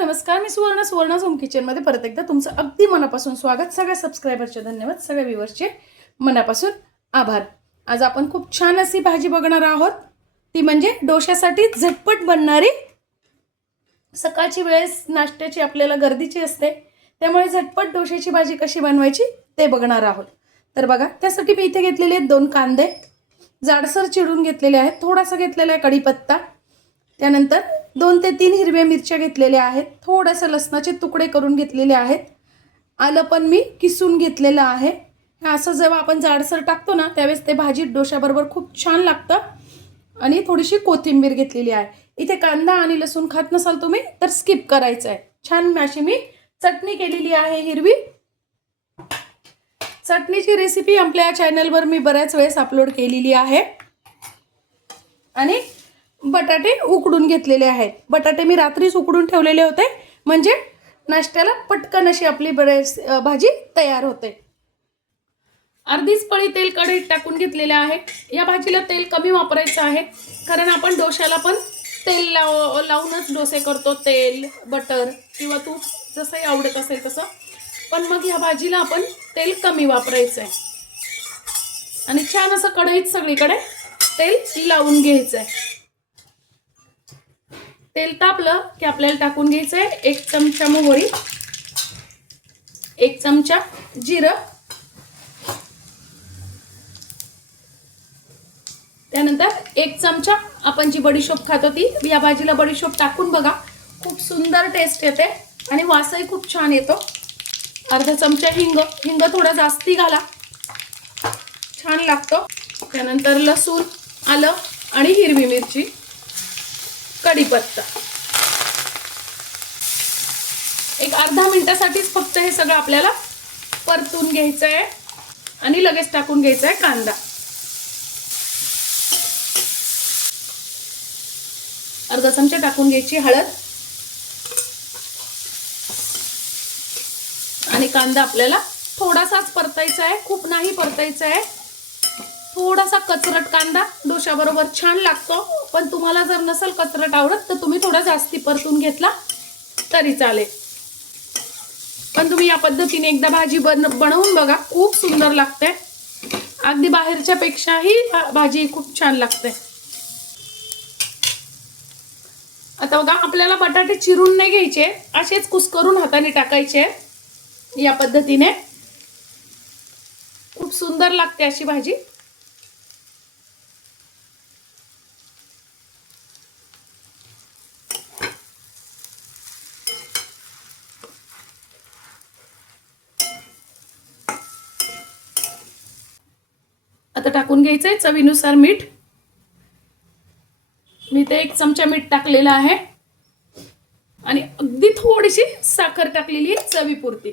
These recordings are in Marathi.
नमस्कार, मी सुवर्णा होम किचनमध्ये परत एकदा तुमचं अगदी मनापासून स्वागत. सगळ्या सबस्क्रायबरचे धन्यवाद, सगळ्या व्ह्यूअर्सचे मनापासून आभार. आज आपण खूप छान अशी भाजी बघणार आहोत, ती म्हणजे डोश्यासाठी झटपट बनणारी. सकाळची वेळेस नाश्त्याची आपल्याला गर्दीची असते, त्यामुळे झटपट डोश्याची भाजी कशी बनवायची ते बघणार आहोत. तर बघा, त्यासाठी मी इथे घेतलेले 2 कांदे जाडसर चिरून घेतलेले आहेत, थोडासा घेतलेला आहे कढीपत्ता, त्यानंतर 2 ते 3 हिरव्या मिरच्या घेतलेल्या आहेत, थोडेसे लसणाचे तुकडे करून घेतलेले आहेत, आलं पण मी किसून घेतलेलं आहे. हे असं जेव्हा आपण जाडसर टाकतो ना, त्यावेळेस ते भाजीत डोश्याबरोबर खूप छान लागतं. आणि थोडीशी कोथिंबीर घेतलेली आहे. इथे कांदा आणि लसूण खात नसाल तुम्ही तर स्किप करायचं आहे. छान अशी मी चटणी केलेली आहे हिरवी. चटणीची रेसिपी आपल्या चॅनलवर मी बऱ्याच वेळेस अपलोड केलेली आहे. आणि बटाटे उकडून घेतलेले आहेत. बटाटे मी रात्रीच उकडून ठेवलेले होते, म्हणजे नाश्त्याला पटकन अशी आपली भाजी तयार होते. अर्धीच पळी तेल कढईत टाकून घेतलेले आहे. या भाजीला तेल कमी वापरायचं आहे, कारण आपण डोश्याला पण तेल लावूनच डोसे करतो. तेल, बटर किंवा तूप जसंही आवडत असेल तसं, पण मग ह्या भाजीला आपण तेल कमी वापरायचं आहे. आणि छान असं कढईत सगळीकडे तेल लावून घ्यायचं आहे. तेल तापलं की आपल्याला टाकून घ्यायचं आहे 1 चमचा मोहरी, 1 चमचा जिरं, त्यानंतर 1 चमचा आपण जी बडीशोप खातो ती. या भाजीला बडीशोप टाकून बघा, खूप सुंदर टेस्ट येते आणि वासही खूप छान येतो. अर्धा चमचा हिंग थोडा जास्ती घाला, छान लागतो. त्यानंतर लसूण, आलं आणि हिरवी मिरची, कढीपत्ता. एक अर्धा मिनिटासाठीच फक्त हे सगळं आपल्याला परतून घ्यायचं आहे आणि लगेच टाकून घ्यायचा आहे कांदा. अर्धा चमचा टाकून घ्यायची हळद आणि कांदा आपल्याला थोडासाच परतायचा आहे, खूप नाही परतायचा आहे. थोडासा कचरट कांदा डोश्याबरोबर छान लागतो, पण तुम्हाला जर नसेल कचरट आवडत तर तुम्ही थोडा जास्ती परतून घेतला तरी चालेल. पण तुम्ही या पद्धतीने एकदा भाजी बनवून बघा, खूप सुंदर लागते. अगदी बाहेरच्या पेक्षाही भाजी खूप छान लागते. आता बघा, आपल्याला बटाटे चिरून नाही घ्यायचे, असेच कुस्करून हाताने टाकायचे. या पद्धतीने खूप सुंदर लागते अशी भाजी. आता टाकून घ्यायचंय चवीनुसार मीठ. मी ते 1 चमचा मीठ टाकलेलं आहे आणि अगदी थोडीशी साखर टाकलेली आहे चवीपुरती.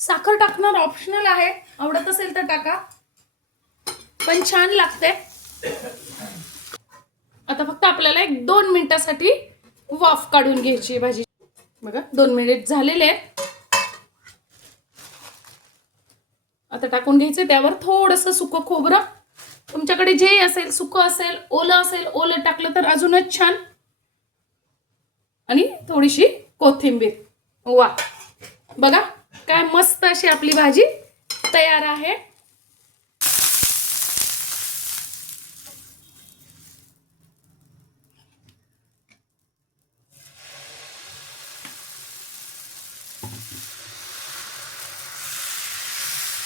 साखर टाकणं ऑप्शनल आहे, आवडत असेल तर टाका, पण छान लागते. आता फक्त आपल्याला 1-2 मिनिटासाठी वाफ काढून घ्यायची भाजी. बघा, 2 मिनिट झालेले आहेत. आता टाकून घ्यायचं त्यावर थोडंसं सुकं खोबरं. तुमच्याकडे जे असेल, सुकं असेल, ओलं असेल, ओलं टाकलं तर अजूनच छान. आणि थोडीशी कोथिंबीर. वा, बघा काय मस्त अशी आपली भाजी तयार आहे.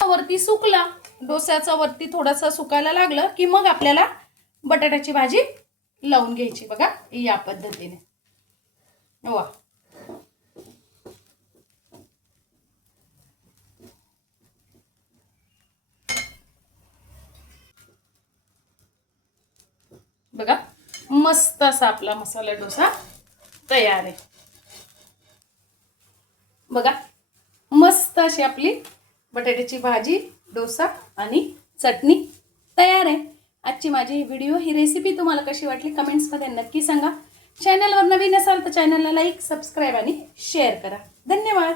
वरती सुकला, डोस्याचा वरती थोडासा सुकायला लागलं की मग आपल्याला बटाट्याची भाजी लावून घ्यायची. बघा, या पद्धतीने. वा, बघा मस्त असा आपला मसाला डोसा तयार आहे. बघा, मस्त अशी आपली बटाट्याची भाजी, डोसा आणि चटणी तयार आहे. आजची माझी व्हिडिओ, ही रेसिपी तुम्हाला कशी वाटली कमेंट्समध्ये नक्की सांगा. चॅनलवर नवीन असाल तर चॅनलला लाईक, सबस्क्राईब आणि शेअर करा. धन्यवाद.